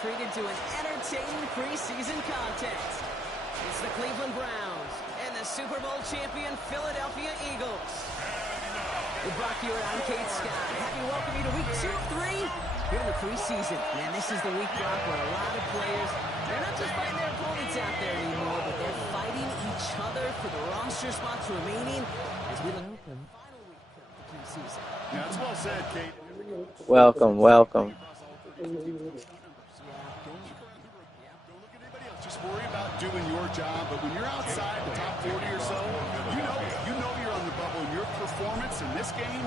treated to an entertaining preseason contest. It's the Cleveland Browns and the Super Bowl champion Philadelphia Eagles. We're Brock here, I'm Kate Scott. Happy welcome you to week 2 of 3 here in the preseason. Man, this is the week, Brock, where a lot of players, they're not just fighting their opponents out there anymore, but they're fighting each other for the roster spots remaining as we look at the final week of the preseason. Yeah, that's well said, Kate. Welcome. Don't look at anybody else. Just worry about doing your job. But when you're outside the top 40 or so, you know you're on the bubble. And your performance in this game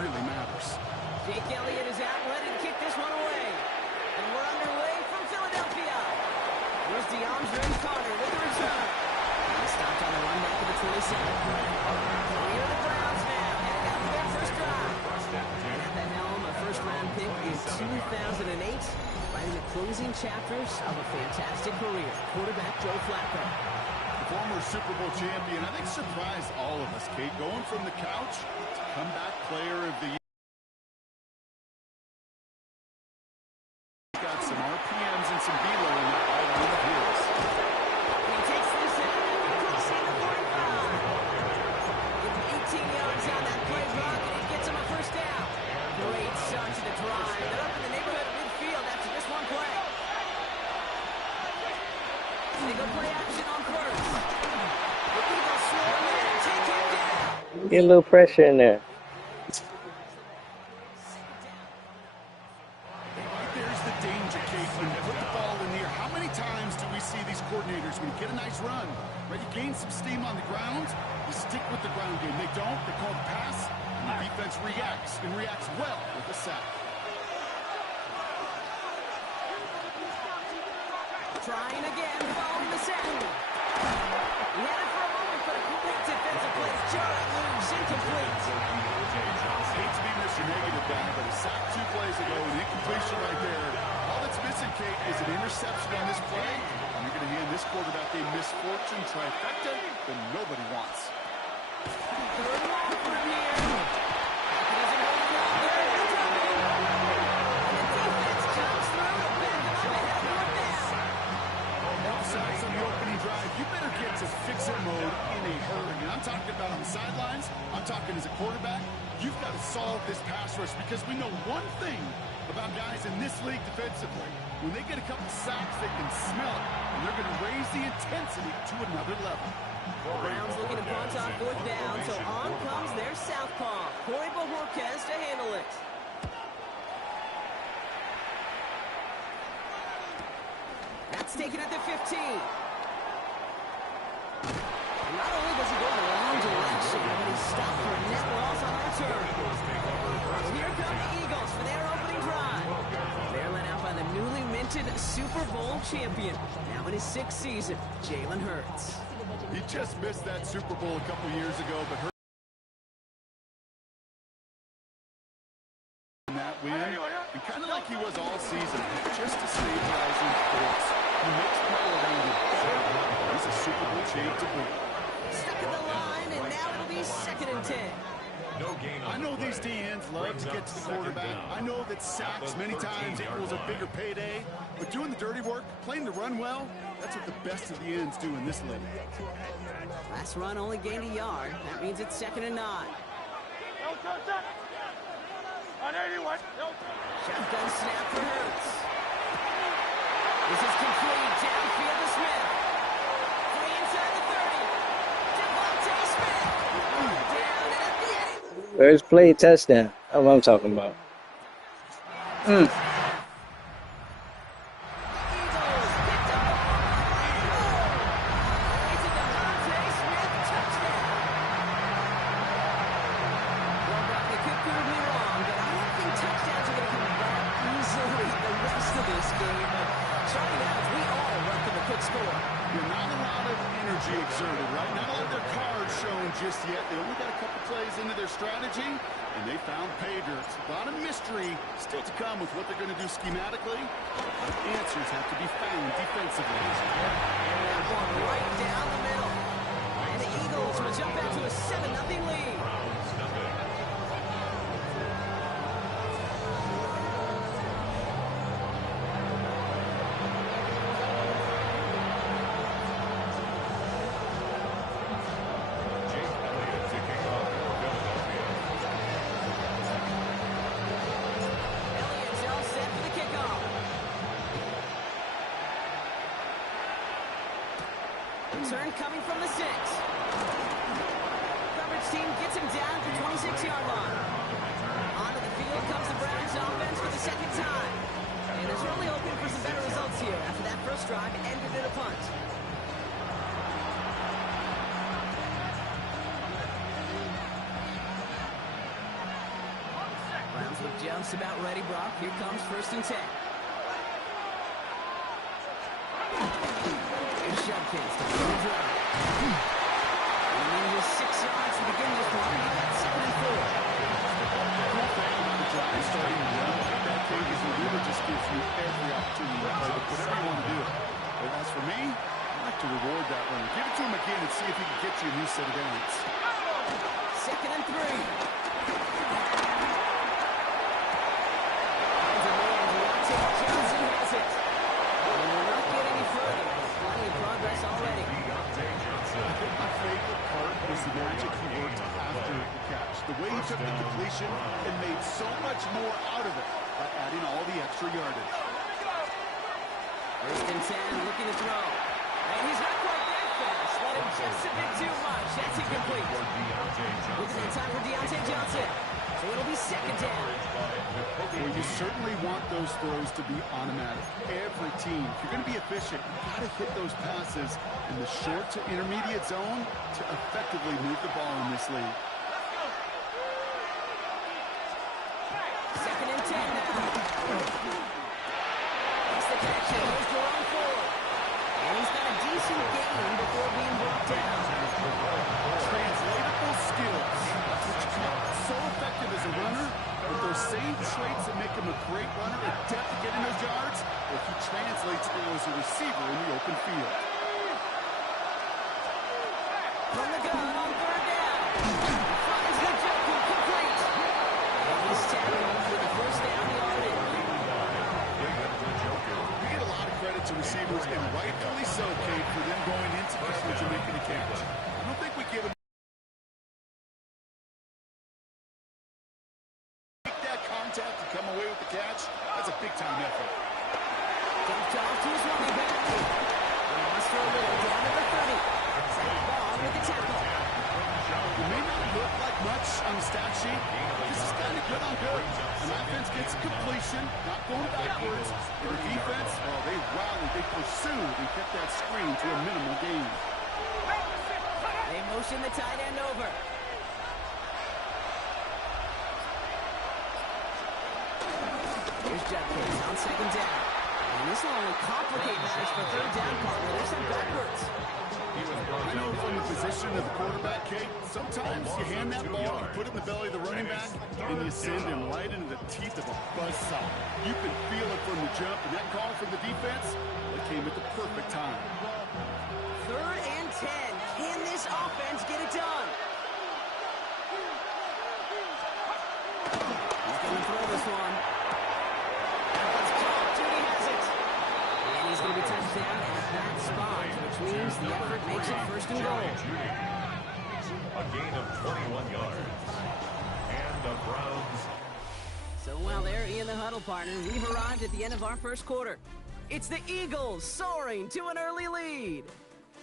really matters. Jake Elliott is out, ready to kick this one away. And we're underway from Philadelphia. Here's DeAndre Carter with the return. He stopped on the run back to the 27. Here are the Browns now, heading out for their first drive. And at the helm, a first-round pick in 2008, writing the closing chapters of a fantastic career. Quarterback Joe Flacco. The former Super Bowl champion, I think, surprised all of us, Kate. Going from the couch to comeback player of the year. Got some RPMs and some velo in that all one of his. He takes this in, crossing the 45. Getting 18 yards on that play block, and it gets him a first down. Great start to the drive. They're up in the neighborhood of midfield after this one play. They go play action on first. The Eagles swarm in and take him down. Get a little pressure in there. There's the danger, Kate, when you put the ball in the air. How many times do we see these coordinators, when you get a nice run, right, you gain some steam on the ground, you stick with the ground game. They don't, they call the pass, and the defense reacts, and reacts well with the sack. Trying again, following the sack. He had it for a moment, but a quick defensive play. Jarrett moves incomplete. Hate to be Mr. Negative guy, but a sack 2 plays ago, an incompletion right there. All that's missing, Kate, is an interception on this play, and you're going to hand this quarterback a misfortune trifecta that nobody wants. Third and long from here. He doesn't hold it long there. He's running. And the defense jumps through to back him up ahead of fourth down. Offsides on the opening drive, you better get to fix-it mode in a hurry. And I'm talking about on the sidelines, I'm talking as a quarterback. You've got to solve this pass rush because we know one thing about guys in this league defensively. When they get a couple sacks, they can smell it, and they're going to raise the intensity to another level. Browns looking to punt on fourth down, so on comes their southpaw, Corey Bojorquez, to handle it. That's taken at the 15. And not only does he go in the wrong direction, but he's stopped for a net loss on the return. So here come the Eagles for their opening drive. They're led out by the newly minted Super Bowl champion, now in his 6th season, Jalen Hurts. He just missed that Super Bowl a couple years ago, but that win, and kind of like he was all season, just a stabilizing force. He makes people around him better. He's a Super Bowl champ to win. Stuck in the line, and now it'll be 2nd and 10. I know these DNs love to get to the quarterback. I know that sacks many times equals a bigger payday, but doing the dirty work, playing the run well, that's what the best of the ends do in this league. Last run only gained a yard. That means it's 2nd and 9. Shotgun snap for Hurts. This is complete. Downfield to Smith. Free inside the 30. Devontae Smith. Down and at the 8. First play touchdown. That's what I'm talking about. Exerted, right? Not a lot of their cards shown just yet. They only got a couple plays into their strategy, and they found pay dirt. A lot of mystery still to come with what they're going to do schematically. Answers have to be found defensively. One right down the middle. And the Eagles will jump out to a 7-0 lead. return coming from the 6. Coverage team gets him down to the 26-yard line. Onto the field comes the Browns offense for the second time. And they're certainly hoping for some better results here after that first drive ended in a punt. Browns look just about ready, Brock. Here comes 1st and 10. Here's Judkins to throw the drive. He needs 6 yards to begin this one. He got 2nd and 4. The drive starting well. That thing is really just gives you every opportunity to play with whatever you want to do. But as for me, I like to reward that runner. Give it to him again and see if he can get you a new set of downs. 2nd and 3. The magic he worked after the catch. The way he took the completion and made so much more out of it by adding all the extra yardage. 1st and 10, looking to throw. And he's not quite that fast. Let him just a bit too much. That's incomplete. Looking at time for Deontay Johnson. So it'll be 2nd down. Well, you certainly want those throws to be automatic. Every team, if you're going to be efficient, you've got to hit those passes in the short to intermediate zone to effectively move the ball in this league. 2nd and 10 now. Makes the catch. Here's Jerome Ford. And he's got a decent gain before being brought down. Translatable skills, which are so effective as a runner, but those same traits that make him a great runner, adept at getting those yards, if he translates now as a receiver in the open field. From the gun on 3rd down. Finds the Joker complete. And he's tackled for the 1st down yardage. We get a lot of credit to receivers, and rightfully so, Kate, for them going into coverage and making a catch. I don't think we give them contact to come away with the catch. That's a big-time effort. Dumps off to his running back. Lost for a little down to the 30. Zach Ball with the tackle. It may not look like much on the stat sheet, but this is kind of good on good. An offense gets completion, not going backwards. And the defense, well, they rallied, they pursued, and kept that screen to a minimal gain. They motion the tight end over. Here's Judkins on 2nd down. And this will only complicate matters for 3rd down, partner. They're sent backwards. I know from the position of the quarterback, Kate, sometimes you hand that ball, you put it in the belly of the running back, and you send him right into the teeth of a buzzsaw. You can feel it from the jump, and that call from the defense, it came at the perfect time. 3rd and 10. Can this offense get it done? He's going to throw this one. He's going to be touched down at that spot, which means the effort makes it 1st and goal. A gain of 21 yards. And the Browns. So while they're in the huddle, partner, we've arrived at the end of our 1st quarter. It's the Eagles soaring to an early lead.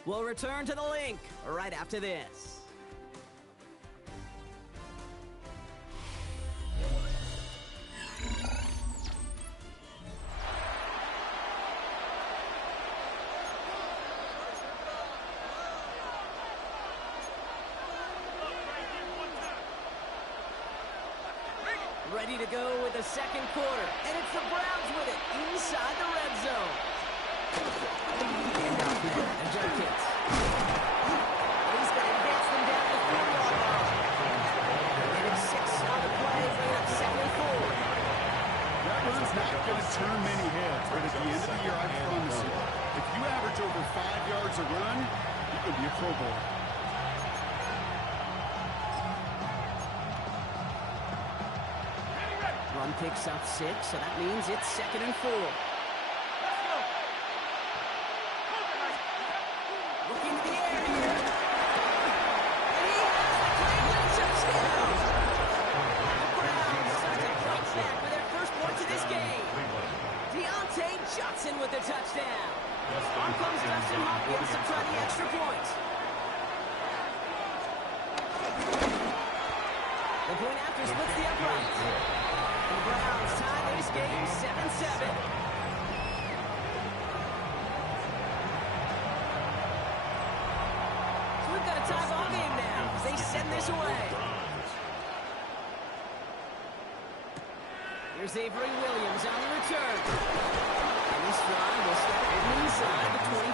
We'll return to the link right after this. Ready to go with the 2nd quarter. And it's the Browns with it inside the red zone. And out here, and Judkins. He's going to advance them down to the 4-yard line. And 6 on the play, bring up 2nd and 4. That run's not going to turn many heads, but at the end of the year, I promise you, if you average over 5 yards a run, you could be a Pro Bowler. Run picks up 6, so that means it's 2nd and 4. Looking to the air here. And he has the Cleveland touchdown. The Browns start to fight back with their first points of this game. Deontay Johnson with the touchdown. On comes Dustin Hopkins to try the extra point. The point after splits the upright. The Browns tie this game 7-7. So we've got a tie ball game now as they send this away. Here's Avery Williams on the return. And this drive will start inside the 25.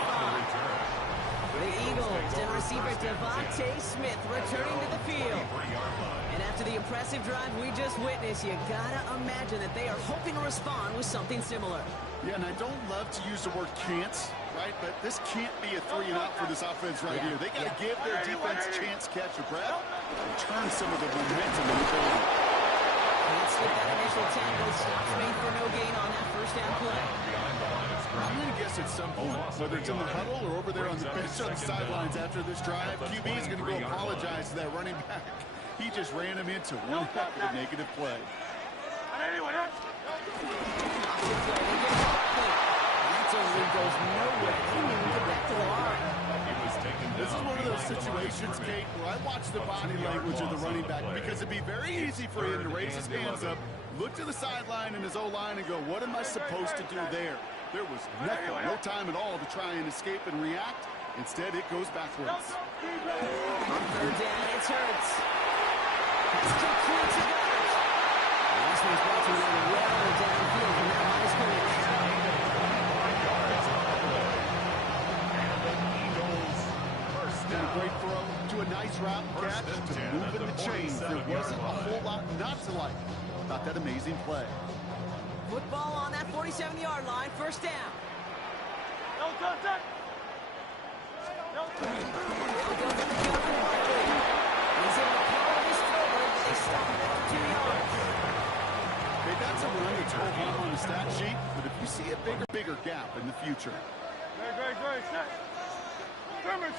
The Eagles and receiver Devontae Smith returning to the field. And after the impressive drive we just witnessed, you gotta imagine that they are hoping to respond with something similar. Yeah, and I don't love to use the word can't, right? But this can't be a 3-and-out for this offense right here. They got to give their defense a chance to catch a breath and turn some of the momentum in the building. Can't skip that initial tackle. Stops made for no gain on that first down play. I'm going to guess at some point, whether it's in the huddle or over there on the bench on the sidelines after this drive, QB is going to go apologize to that running back. He just ran him into one heck of a negative play. Goes nowhere. He didn't even get back to the line. This is one of those situations, Kate, where I watch the body language of the running back because it'd be very easy for him to raise his hands up, look to the sideline and his O-line and go, what am I supposed to do there? There was nothing, no time at all to try and escape and react. Instead, it goes backwards. On third down, it's Hurts. It's complete to Goddard. This one's brought to another well downfield from that line of scrimmage. And a great throw to a nice route catch to move in the chains. There wasn't a whole lot not to like about that amazing play. Football on that 47-yard line, first down. They'll go for the gun from Barkley. He's able to power this forward, but they stop him after 2 yards. Okay, that's a run that's hold on the stat sheet, but if you see a bigger gap in the future. Great, set. Scrimmage.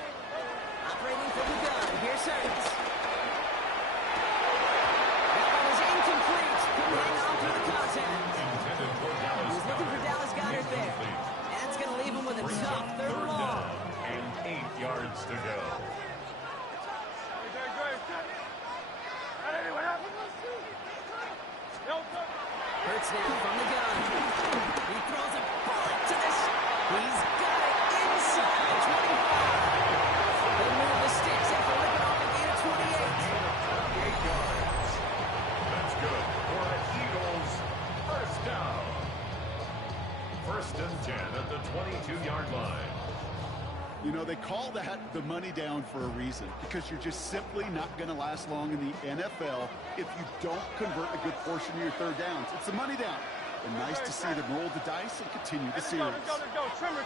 Operating from the gun, here's Hurts. That one is incomplete. Couldn't hang on through the contact. He's looking for Dallas Goedert there. That's going to leave him with a tough third and long. And 8 yards to go. Hurts now from the gun. He throws a bullet to this. He's got it inside the 25. They move the sticks after ripping off a gain of 28. 8 yards. That's good for an Eagles first down. First and 10 at the 22-yard line. You know, they call that the money down for a reason, because you're just simply not going to last long in the NFL if you don't convert a good portion of your third downs. It's the money down. And nice to see them roll the dice and continue the series. Go. Trimmer.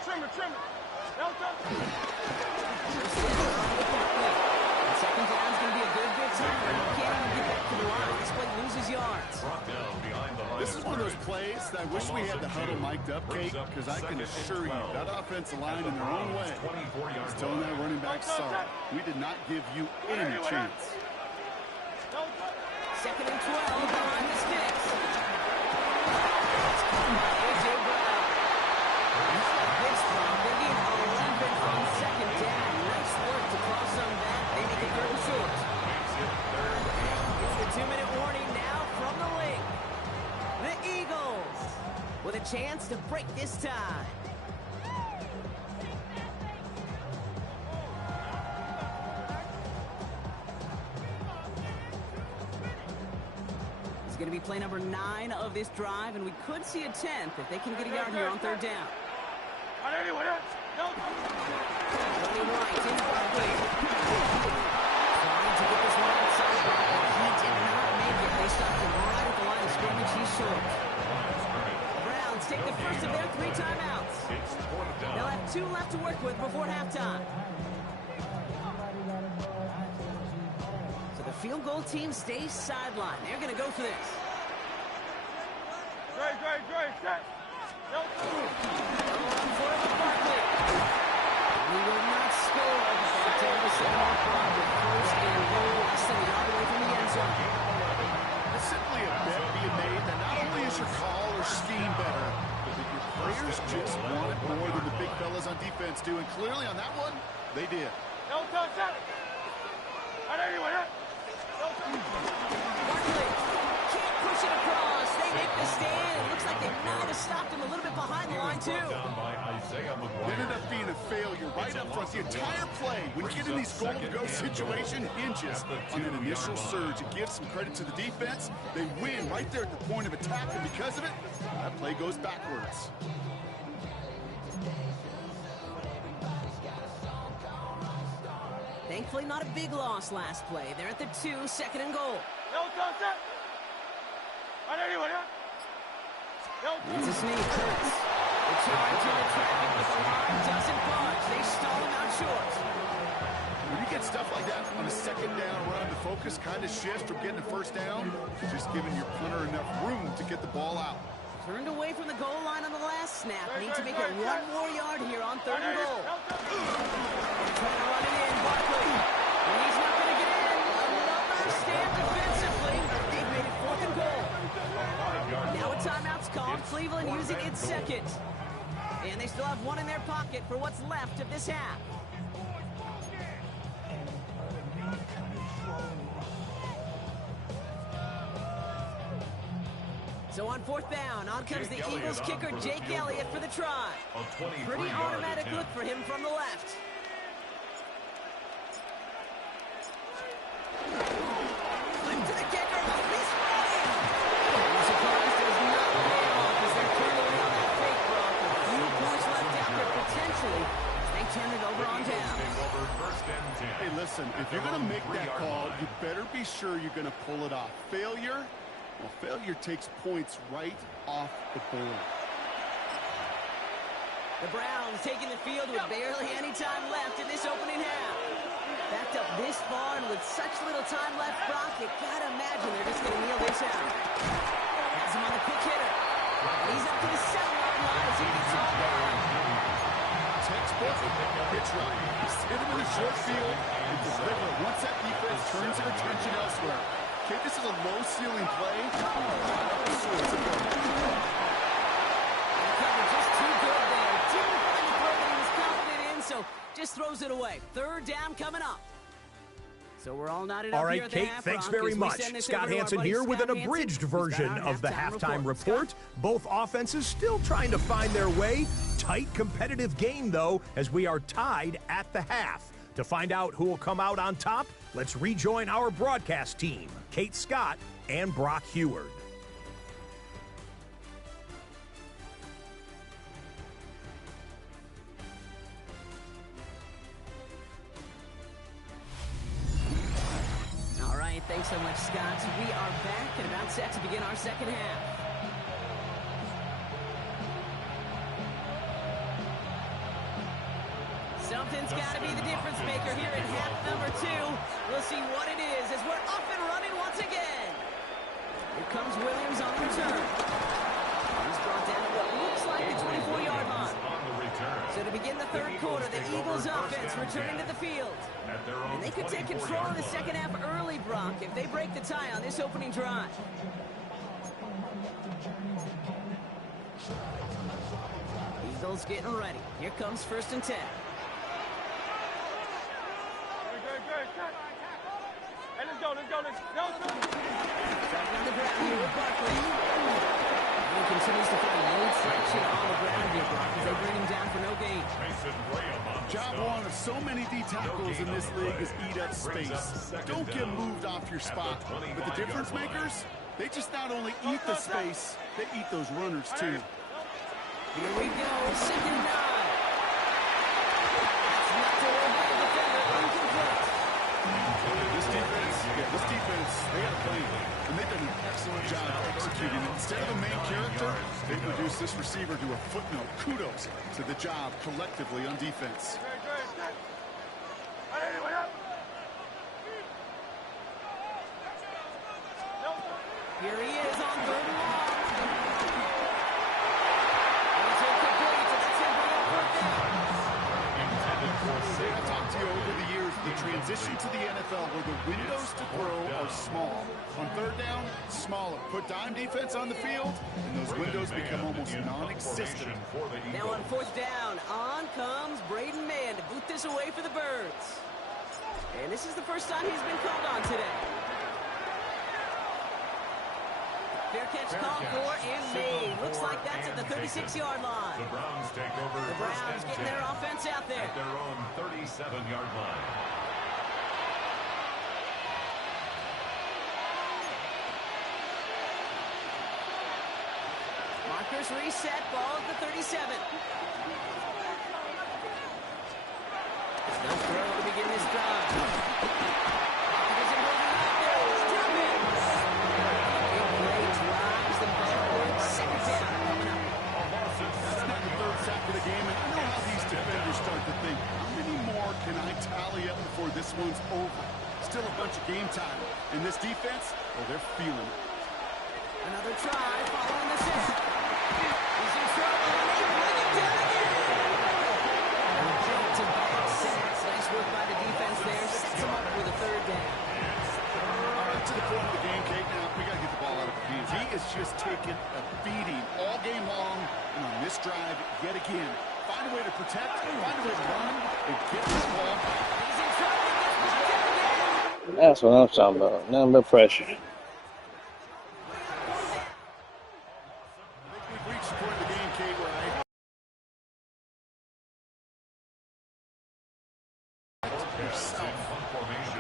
Second down's going to be a good time for him. He can't even get back to the line. This play loses yards. Brought down behind the line. This is one of those plays that I wish we had the huddle mic'd up, Kate, because I can assure you that offensive line in their own way is telling that running back, sorry, we did not give you any chance. Second and 12 behind the sticks. It's caught by A.J. Brown. This from Biggie 11 on second down. Nice work to cross some back. They make it third and short. It's the 2-minute warning now from the link. The Eagles with a chance to break this tie. It's going to be play number 9 of this drive, and we could see a 10th if they can get a yard here on third down. Running right in Barkley. Trying to get this one outside Barkley. He did not make it. They stopped him right at the line of scrimmage. He's short. The Browns take the first of their 3 timeouts. They'll have 2 left to work with before halftime. So the field goal team stays sidelined. They're going to go for this. Great, set. Run for it with Barkley. He will not score, but that time to set him off with first and goal, less than a yard away from the end zone. It's simply a bet being made that not only is your call or scheme better, but that your players just want it more than the big fellas on defense do, and clearly on that one, they did. No touch that. Anyway, Barkley can't push it across. They make the stand. It looks like they might have stopped him a little bit behind the line, too. It ended up being a failure right up front. The entire play, when you get in these goal-to-go situation, hinges on an initial surge. It gives some credit to the defense. They win right there at the point of attack, and because of it, that play goes backwards. Thankfully, not a big loss last play. They're at the 2, second and goal. no touch that. Anyway, It's a sneak. Kurtz. The charge in the traffic, but the line doesn't budge. They stall him out short. When you get stuff like that on a second down run, the focus kind of shifts from getting a first down to just giving your punter enough room to get the ball out. Turned away from the goal line on the last snap. Need to make it 1 more yard here on third and goal. Trying to run it in, Barkley. And he's not going to get in. Another stand defensively. They've made it 4th and goal. Now a timeout's called. Cleveland using its second. And they still have 1 in their pocket for what's left of this half. So on 4th down, on comes the Eagles kicker, Jake Elliott, for the try. Pretty automatic look for him from the left. Flip to the kicker, he's running! I'm surprised there's not a payoff as they're turned away on that fake block. A few points left out there potentially as they turn it over on down. Hey, listen, if you're going to make that call, you better be sure you're going to pull it off. Failure? Well, failure takes points right off the board. The Browns taking the field with barely any time left in this opening half. Backed up this far and with such little time left, Brock, you gotta imagine they're just gonna kneel this out. Has him on the quick hitter. He's up to the 7-yard line as he gets all down. Textbook pitch run. Hit him in the short field and deliver once that defense turns their attention elsewhere. Okay, this is a low-ceiling play. Cover just too good there. Didn't find the throw that he was confident in, so just throws it away. 3rd down coming up. So we're all knotted up all here right, at the Kate, half, thanks Bronx, very as we much. send this Scott over to our Hansen buddy here with an Scott Hansen, abridged who's got version our of the halftime report. Scott? Both offenses still trying to find their way. Tight, competitive game, though, as we are tied at the half. To find out who will come out on top, let's rejoin our broadcast team, Kate Scott and Brock Heward. All right, thanks so much, Scott. We are back and about set to begin our second half. Something's got to be the difference maker here in half number 2. We'll see what it is as we're up and running once again. Here comes Williams on the return. He's brought down at what looks like the 24-yard line. So to begin the third quarter, the Eagles offense returning to the field. And they could take control of the second half early, Brock, if they break the tie on this opening drive. Eagles getting ready. Here comes 1st and 10. Hey, let's go. Driving on the ground here with Barkley. And he continues to find no traction on the ground here, Brock, as they bring him down for no gain. Job one of so many D tackles in this league is eat up space. Don't get moved off your spot. But the difference makers, they just not only eat the space, they eat those runners too. Here we go, 2nd and 9. It's not to worry about the defender, incomplete. This defense, they got a plan. And they've done an excellent job executing it. Instead of a main character, they've reduced this receiver to a footnote. Kudos to the job collectively on defense. Here he is on 3rd and long. And it's incomplete, so that's him bringing up 4th down. I've talked to you over the years, the transition to the NFL where the windows to throw are small. On third down, smaller. Put dime defense on the field, and those windows become almost non-existent. Now on fourth down, on comes Braden Mann to boot this away for the Birds. And this is the first time he's been called on today. Fair catch called for and made. Looks like that's at the 36-yard line. The Browns take over. The Browns getting their offense out there. At their own 37-yard line. Markers reset, ball at the 37. No throw to begin this drive. That's not the third sack of the game, and I know how these defenders start to think, how many more can I tally up before this one's over? Still a bunch of game time. And this defense, well, they're feeling it. Another try following the set. He's in trouble, and they bring it down again. Back-to-back sacks. Nice work by the defense there. Sets him up with a third down. All right, to the point of the game, Kate. Now, we got to get the ball out of his hands. He is just taking a beating all game long. And on this drive, yet again, find a way to protect, find a way to run, and get the ball back. He's in trouble. He gets brought down again. That's what I'm talking about. Nothing but pressure. I think we've reached the point of the game, Kate, where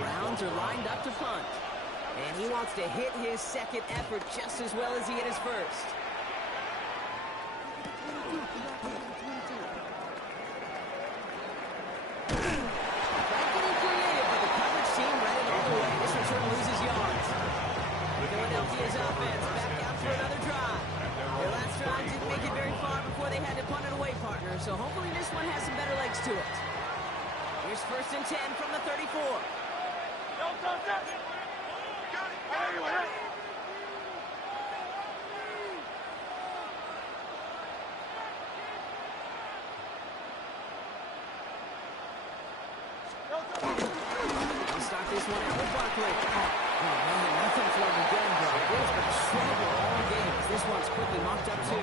Browns are lined up to punt. And he wants to hit his second effort just as well as he hit his first. Getting creative, but the coverage team read it all the way. This return loses yards. Philadelphia's offense back out for another drive. Their last drive didn't make it very far before they had to punt it away, partner. So hopefully this one has some better legs to it. Here's first and 10 from the 34. Don't touch that. Anyone hit? We'll start this one out with Barkley. Oh, man, nothing for him again, bro. He's been trouble all game. This one's quickly mocked up, too.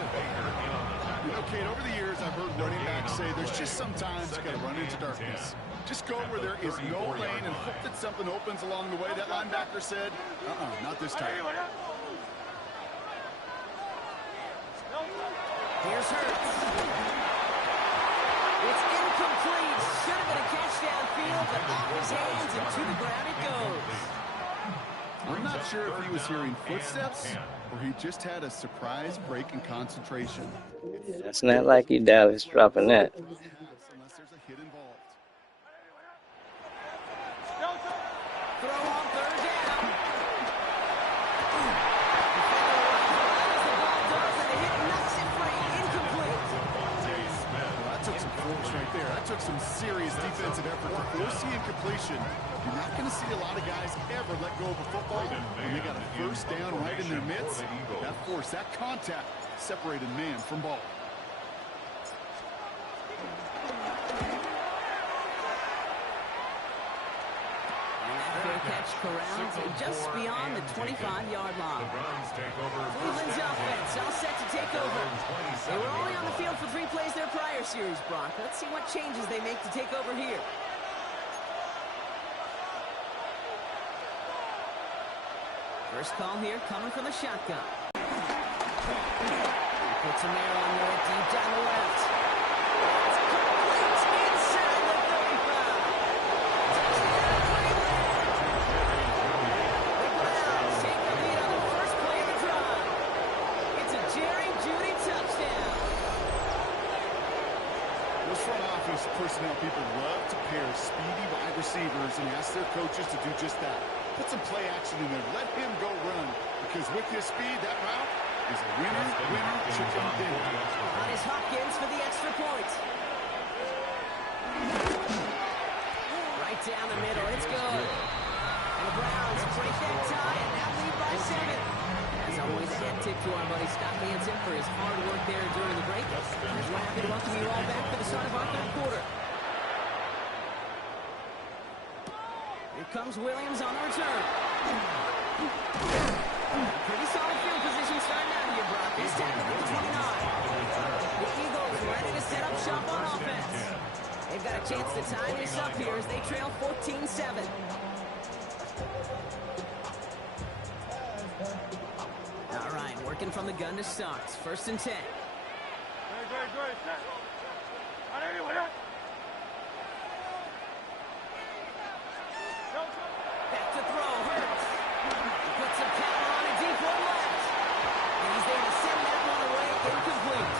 You know, Kate, over the years, I've heard running backs say there's just sometimes you got to run into darkness. Just go where there is no lane and hope that something opens along the way. That linebacker said, not this time. Here's Hurts. It's incomplete. Should have been a catch downfield, but off his hands and to the ground it goes. I'm not sure if he was hearing footsteps or he just had a surprise break in concentration. It's not like you Dallas dropping that. Unless there's a hit involved. Throw on third down. That took some force right there. That took some serious defensive effort to force the incompletion. You're not going to see a lot of guys ever let go of a football when they got a first down right in their midst. That force, that contact separated man from ball. Catch corrals and just beyond the 25-yard line. Cleveland's offense all set to take over. They were only on the field for 3 plays their prior series, Brock. Let's see what changes they make to take over here. First call here coming from the shotgun. He puts him there on the deep down the left. It's complete inside the 35. Personnel people love to pair speedy wide receivers and ask their coaches to do just that. Put some play action in there. Let him go run. Because with his speed, that route is a winner, chicken dinner. On is Hopkins for the extra point. Right down the middle. It's good. And the Browns break that tie and now lead by 7. As always, a head tip to our buddy Scott Hansen for his hard work there during the break. And we're happy to welcome you all back for the start of our third quarter. Here comes Williams on the return. Pretty solid field position starting out here, Brock. He's tackled at the 29. The Eagles ready to set up shop on offense. They've got a chance to tie this up here as they trail 14-7. All right, working from the gun to start. 1st and 10. Back to throw, Hurts. He puts some power on a deep one left. And he's there to send that one away, incomplete.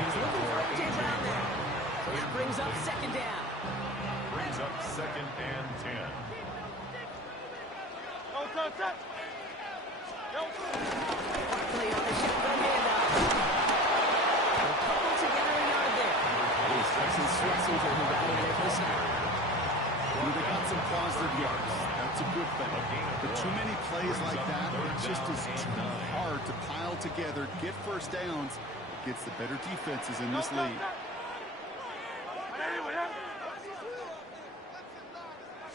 He's looking for A.J. Brown there. So that brings up 2nd down. Brings up 2nd and 10. Barkley on the shotgun handoff. They'll couple together a yard there. He's Tyson Switzer who got over there for the snap. Well, they got some positive yards. That's a good thing. But too many plays like that, it just is too hard to pile together, get 1st downs against the better defenses in this league.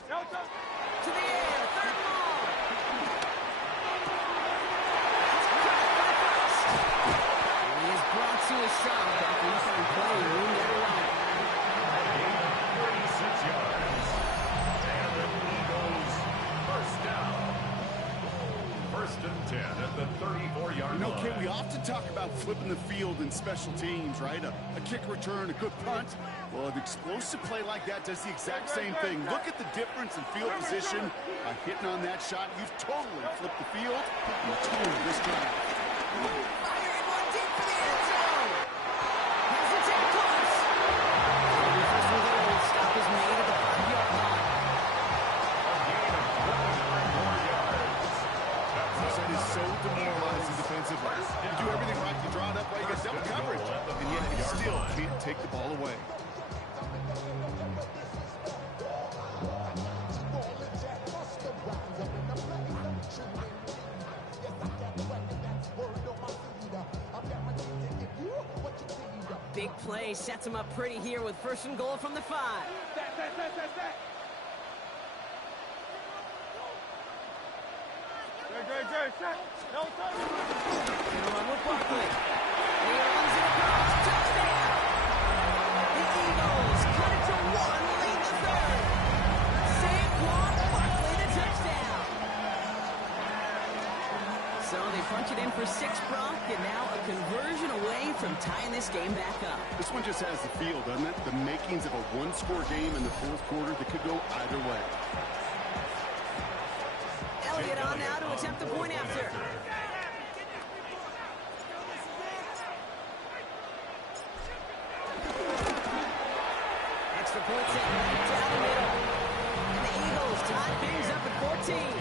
To the air, 3rd and long. And he is brought to a stop after he started playing room that way. 46 yards. And the Eagles, 1st down. 1st and 10 at the 34-yard You know, line. Kid, we often talk about flipping the field in special teams, right? A kick return, a good punt. Well, an explosive play like that does the exact same thing. Look at the difference in field position. By hitting on that shot, you've totally flipped the field and totally this drive. Firing one deep for the end zone. Hesitate close. The first and goal. Stop is made at the 5-yard line. A gain of 29 more yards. That is so demoralizing defensively. You do everything right, you draw it up right, you get double coverage, and yet you still can't take the ball away. Big play sets him up pretty here with 1st and goal from the 5. Gonna run with Barkley. He runs it across. Touchdown! The Eagles cut it to 1, lead the 3rd. Saquon Barkley the touchdown. So they punch it in for 6, Brock, and now a conversion away from tying this game back up. This one just has the feel, doesn't it? The makings of a one-score game in the 4th quarter that could go either way. Elliott on now to attempt the point after. Extra point set right down the middle. And the Eagles tie things up at 14.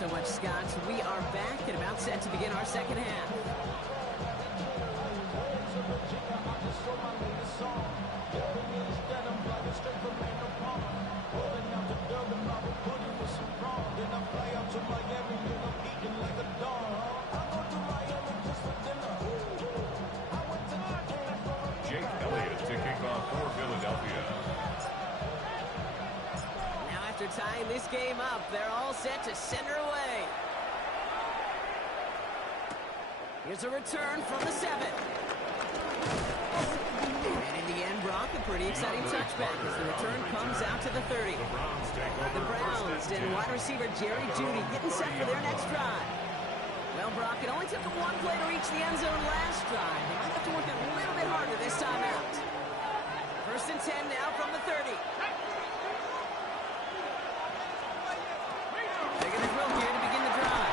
so much, Scott. We are back and about set to begin our 2nd half. Jake Elliott to kick off for Philadelphia. Now after tying this game up, they're all set to send her away. Here's a return from the 7. And in the end, Brock, a pretty exciting touchback as the return comes out to the 30. The Browns and wide receiver Jerry Jeudy getting set for their next drive. Well, Brock, it only took them one play to reach the end zone last drive. They might have to work a little bit harder this time out. 1st and 10 now from the 30. They're going to drill here to begin the drive.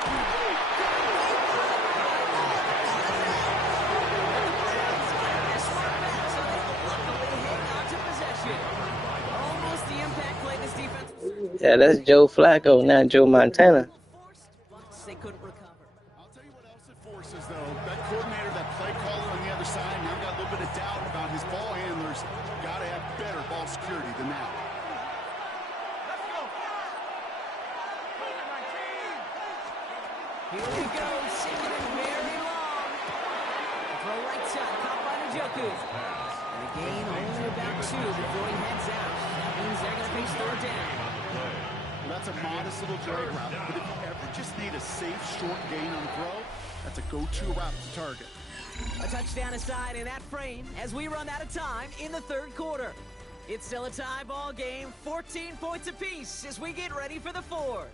A smart pass, so they luckily hang on to possession. Almost the impact play this defense. Yeah, that's Joe Flacco, not Joe Montana. They couldn't recover. I'll tell you what else it forces, though. That coordinator, that play caller on the other side, now got a little bit of doubt about his ball handlers. Got to have better ball security than that. Here we go, second and very long. Throw right side, caught by Njoku. And a gain only about 2 before he heads out. That means they're going to face 3rd down. Well, that's a modest little drag route, but if you ever just need a safe, short gain on throw, that's a go-to route to target. A touchdown aside in that frame as we run out of time in the 3rd quarter. It's still a tie ball game, 14 points apiece as we get ready for the 4th.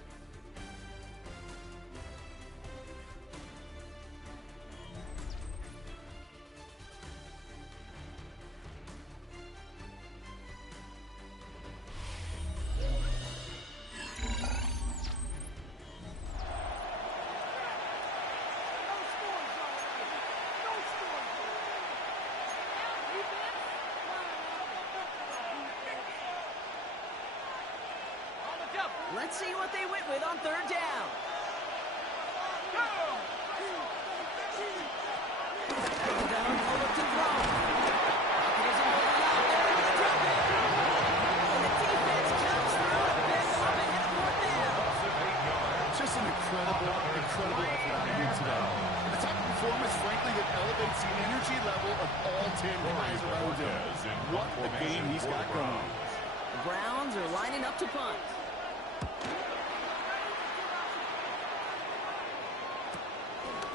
Let's see what they went with on 3rd down. Just an incredible effort out of here today. And the type of performance, frankly, that elevates the energy level of all 10 guys around him. What a game he's got going. The Browns are lining up to punt.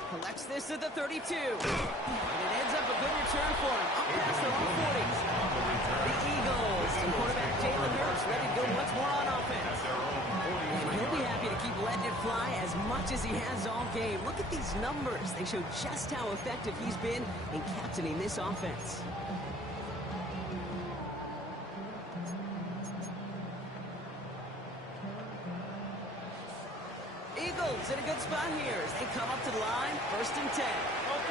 Collects this at the 32. And it ends up a good return for him. Up past the 140s. The Eagles and quarterback Jalen Hurts ready to go once more on offense. And he'll be happy to keep letting it fly as much as he has all game. Look at these numbers. They show just how effective he's been in captaining this offense. Eagles in a good spot here as they come up to the line, 1st and 10. It's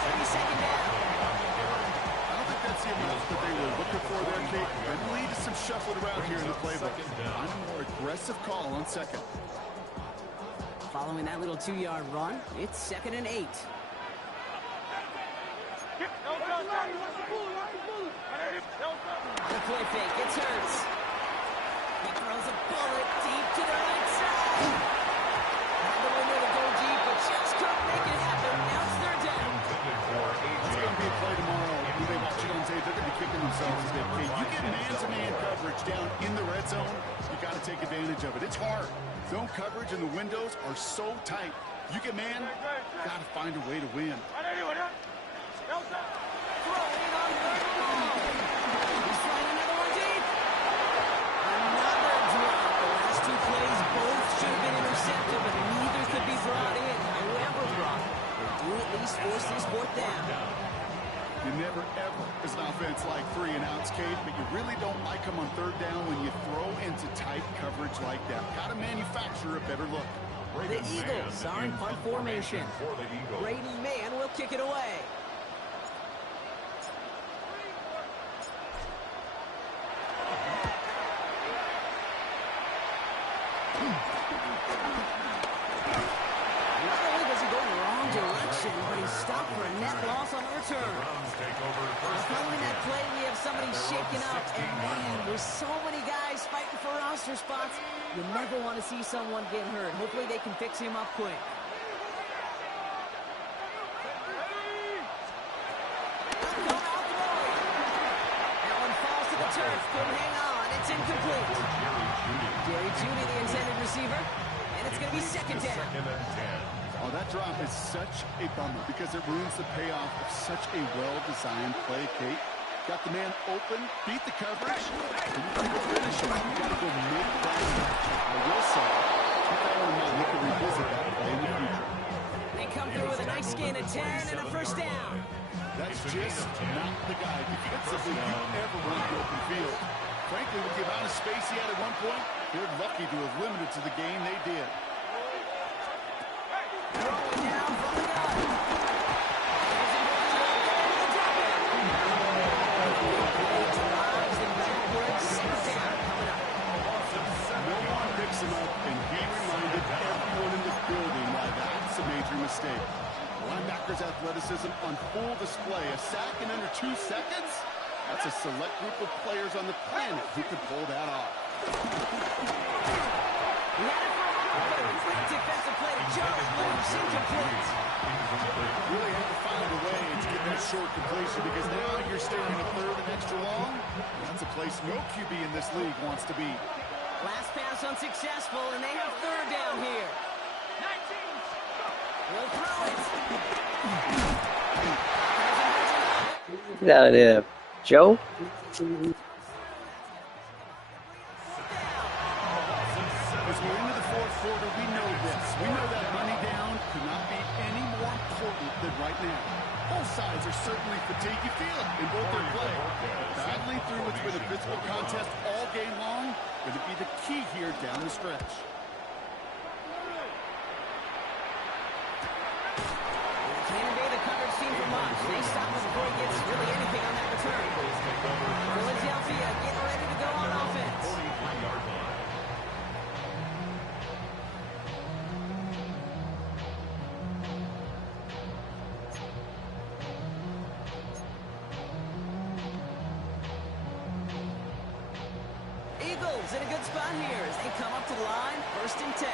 going to be 2nd down. I don't think that's the amount that they were looking for there, Kate. There really is some shuffling around here in the playbook. I'm a more aggressive call on 2nd. Following that little 2-yard run, it's 2nd and 8. The play fake, it's Hurts. He throws a bullet deep to the right side. Had the window to go deep, but just couldn't make it happen. Now it's 3rd down. It's going to be a play tomorrow. When they watch it on tape, they're going to be kicking themselves a bit. Okay, you get man-to-man coverage down in the red zone, you got to take advantage of it. It's hard. Zone coverage and the windows are so tight. You get man, got to find a way to win. Throwing on 3rd and long. He's trying another one deep. Another drop. The last 2 plays both should have been intercepted, but neither could be brought in. However, Brock, they do at least force this 4th down. You never, ever, as an offense, like 3 and outs, Kate, but you really don't like them on 3rd down when you throw into tight coverage like that. Got to manufacture a better look. The Eagles are in punt formation. Brady Mann will kick it away. wrong direction, but he's stopped for a net loss on the return. Following that play, we have somebody shaken up, and man, with so many guys fighting for roster spots, you never want to see someone get hurt. Hopefully they can fix him up quick. That one falls to the turf. Couldn't hang on. It's incomplete. Jerry Jeudy, the intended receiver, and it's going to be second down. Oh, that drop is such a bummer because it ruins the payoff of such a well-designed play, Kate. Got the man open, beat the coverage, and you got to go finish it. You got to go make that catch. I will say, keep that in mind. We can revisit that play in the future. They come through with a nice gain of 10 and a first down. That's just not the guy defensively you ever want to open field. Frankly, with the amount of space he had at one point, they're lucky to have limited to the game they did. Throwing down from the gun. No one picks him up, and he reminded everyone in the building why that's a major mistake. Linebacker's athleticism on full display. A sack in under 2 seconds? That's a select group of players on the planet who could pull that off. Defensive play to Jones, but it's incomplete. Really had to find a way to get that short completion because now you're staring a third and extra long. That's a place no QB in this league wants to be. Last pass unsuccessful, and they have third down here. 19. We'll throw it. Get out of there, Joe. As we're into the fourth quarter, we know this. We know that money down could not be any more important than right now. Both sides are certainly fatigued. You feel it in both their play. Battling through what's been a physical contest all game long going to be the key here down the stretch. Can't evade the coverage team for much. They stop him before he gets really anything on that return. Philadelphia getting ready to go on offense. Eagles in a good spot here as they come up to the line, 1st and 10.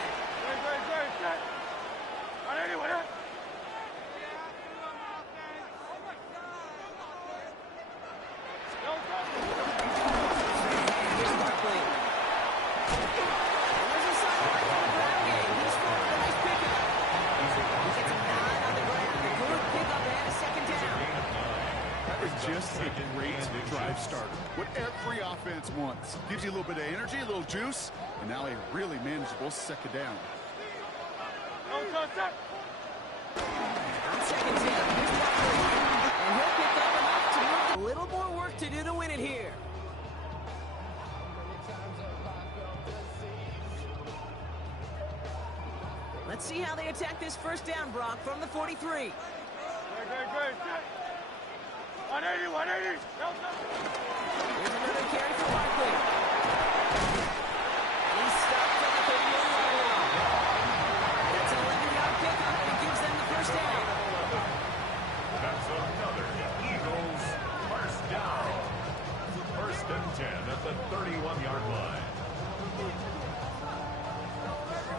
Just a great drive starter. What every offense wants. Gives you a little bit of energy, a little juice, and now a really manageable second down. On second down, here's Barkley. And he'll pick up enough to move. A little more work to do to win it here. Let's see how they attack this first down, Brock, from the 43. Good. 180. Here's another carry for Barkley. He's stopped at the 31-yard line. That's an 11-yard pickup, and it gives them the first down. That's another Eagles first down. 1st and 10 at the 31-yard line.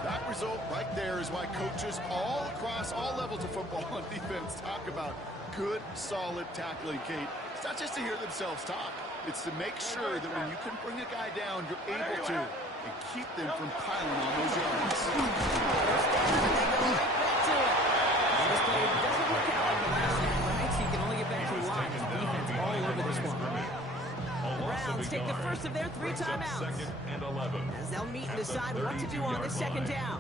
That result right there is why coaches all across all levels of football and defense talk about good, solid tackling, Kate. It's not just to hear themselves talk. It's to make sure that when you can bring a guy down, you're able to and keep them from piling on those yards. First down, and they go right back to it. This play doesn't work out like the last time, right? So you can only get back to the line. Defense all over this one. Browns take the first of their 3 timeouts. 2nd and 11. As they'll meet and decide what to do on this second down.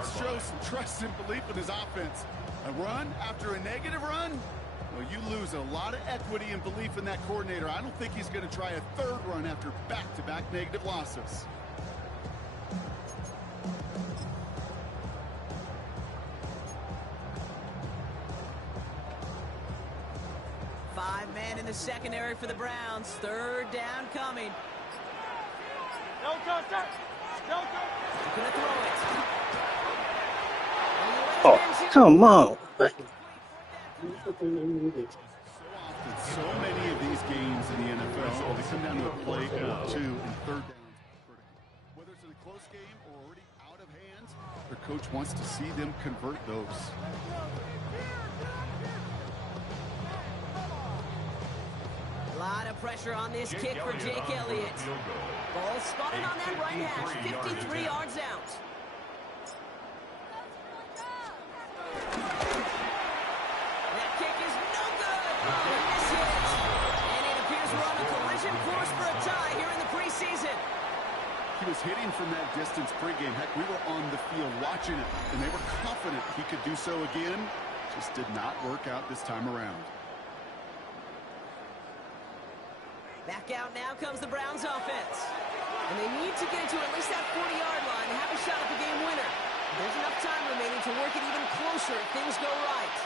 let's show some trust and belief in his offense. A run after a negative run? Well, you lose a lot of equity and belief in that coordinator. I don't think he's going to try a third run after back-to-back negative losses. Five men in the secondary for the Browns. Third down coming. No contact. No contact. Gonna throw it. Oh, come on. So many of these games in the NFL, they come down to a play or two in third downs. Whether it's in a close game or already out of hand, their coach wants to see them convert those. A lot of pressure on this kick for Jake Elliott. Ball spotted on that right hash, 53 yards out. That kick is no good. Oh, he mishit. And it appears we're on a collision course for a tie here in the preseason. He was hitting from that distance pregame. Heck, we were on the field watching it, and they were confident he could do so again. Just did not work out this time around. Back out now comes the Browns offense. And they need to get to at least that 40-yard line and have a shot at the game winner. There's enough time remaining to work it even closer if things go right.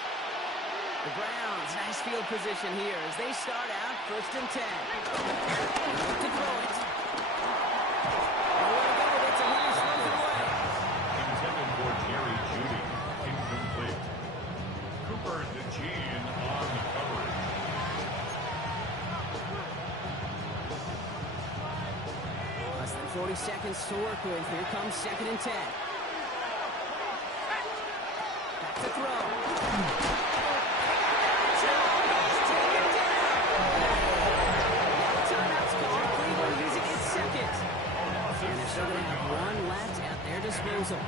The Browns, nice field position here as they start out 1st and 10. Look to throw it. Nowhere to go with it, so Henry slows it away. Intended for Jerry Jeudy. Incomplete. Cooper DeJean on the coverage. Less than 40 seconds to work with. Here comes 2nd and 10. Back to throw. Timeout's called. Cleveland using its second. And they're still going to have one left at their disposal.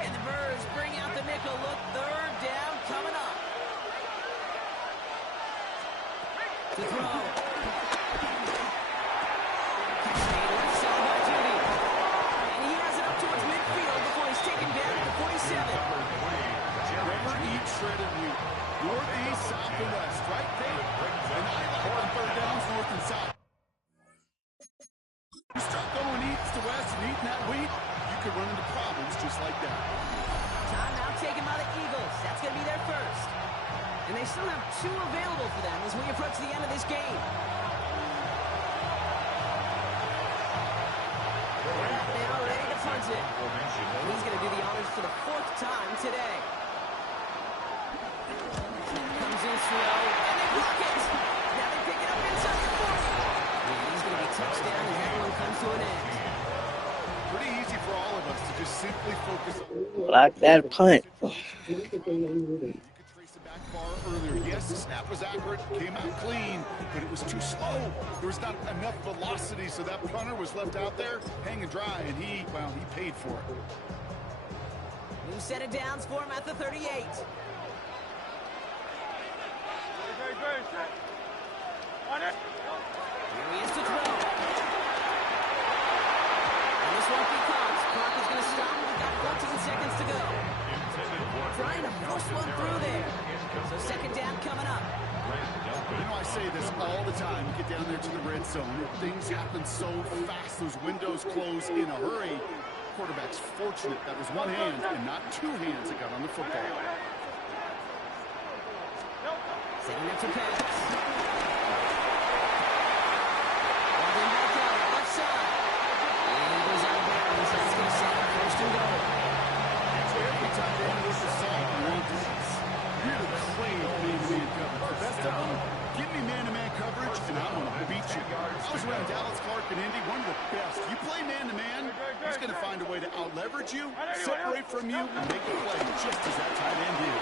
And the Birds bring out the nickel look. 3rd down coming up. To throw. Catch made left side by Jeudy. And he has it up towards midfield before he's taken down at the 47. Never eat shredded wheat. Northeast, south, and west, right there. And I like on third downs, north and south. You start going east to west and eating that wheat, you could run into problems just like that. Timeout taken by the Eagles. That's going to be their first. And they still have 2 available for them as we approach the end of this game. Now ready to punt it. And he's going to do the honors for the 4th time today. Comes in slow, and they block it. Now they pick it up inside the 40. And he's going to be touchdown as that one comes to an end. Pretty easy for all of us to just simply focus on. Block that punt. You could trace it back far earlier. Yes, the snap was accurate, came out clean, but it was too slow. There was not enough velocity, so that punter was left out there hanging dry, and he paid for it. New set of downs for him at the 38. Great. On it. Here he is to throw. And this won't be caught. Clock is going to stop. We've got 14 seconds to go. Trying to force one through there. So 2nd down coming up. You know, I say this all the time. You get down there to the red zone, things happen so fast. Those windows close in a hurry. Quarterback's fortunate that was one hand and not 2 hands that got on the football. Setting up to pass. Running back out, left side. And he goes out of bounds. That's going to set up 1st and goal. Every time they use the song, really crave man-to-man coverage. The best of them, give me man-to-man coverage, and I'm going to beat you. I was around Dallas, Clark, and Indy, one of the best. You play man-to-man, he's going to find a way to out-leverage you, separate from you, and make a play, just as that tight end did.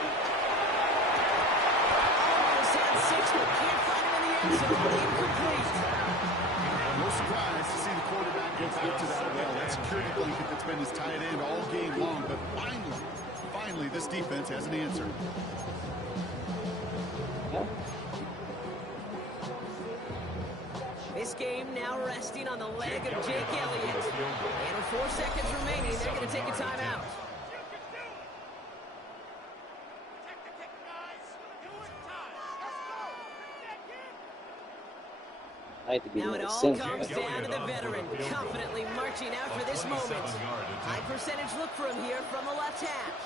Six, but can't find him in the end zone. Incomplete. No surprise to see the quarterback get back to that well. That security blanket that's been his tight end all game long. But finally, this defense has an answer. game now resting on the leg of Jake Elliott. And with 4 seconds remaining, they're going to take a timeout. I like to be Now more it all center. comes down to the veteran, confidently marching out for this moment. High percentage look for him here from the left hash.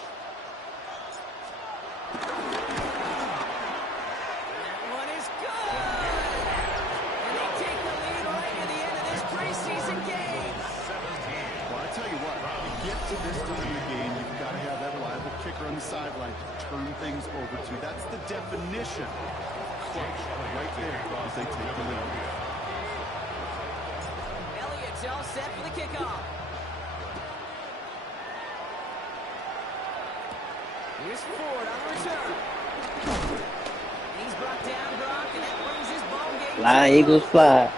That one is good! And they take the lead right at the end of this preseason game. Well, I tell you what, to get to this time of the game, you've got to have that reliable kicker on the sideline to turn things over to. That's the definition of clutch right there as they take the lead. Elliott's all set for the kickoff. Here's Ford on the return. He's brought down, Brock, and that brings his ball game. Fly, Eagles, fly.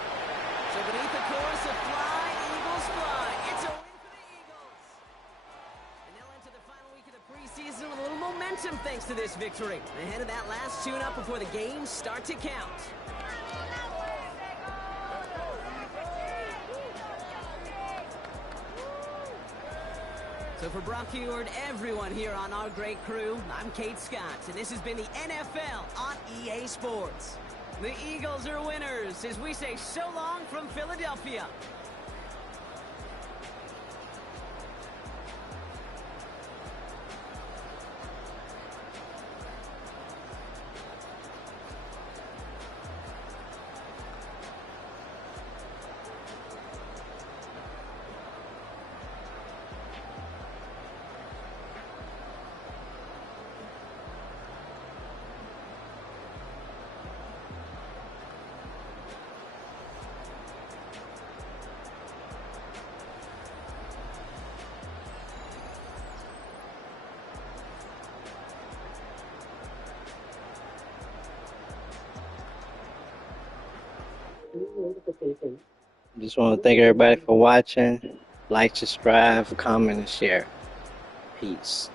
So beneath the chorus of fly, Eagles fly. It's a win for the Eagles. And they'll enter the final week of the preseason with a little momentum thanks to this victory. Ahead of that last tune-up before the games start to count. So for Brock Heward, everyone here on our great crew, I'm Kate Scott, and this has been the NFL on EA Sports. The Eagles are winners as we say so long from Philadelphia. Just want to thank everybody for watching. Like, subscribe, comment, and share. Peace.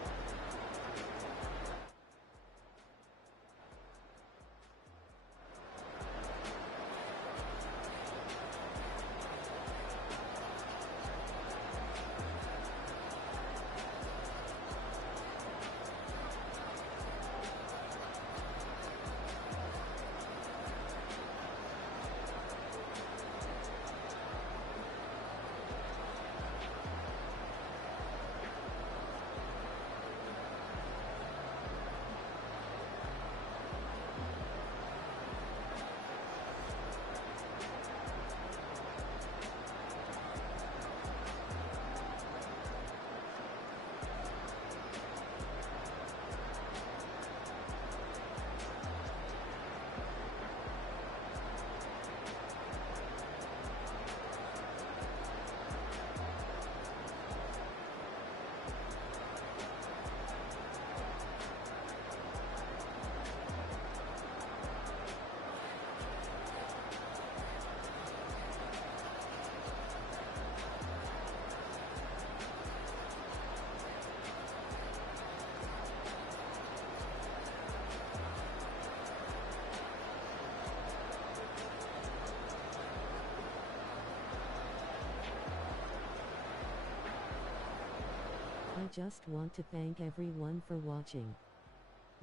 I just want to thank everyone for watching.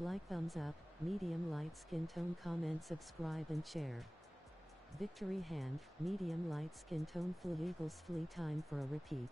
Like, thumbs up, medium light skin tone, comment, subscribe and share. Victory hand, medium light skin tone, full Eagles flee, time for a repeat.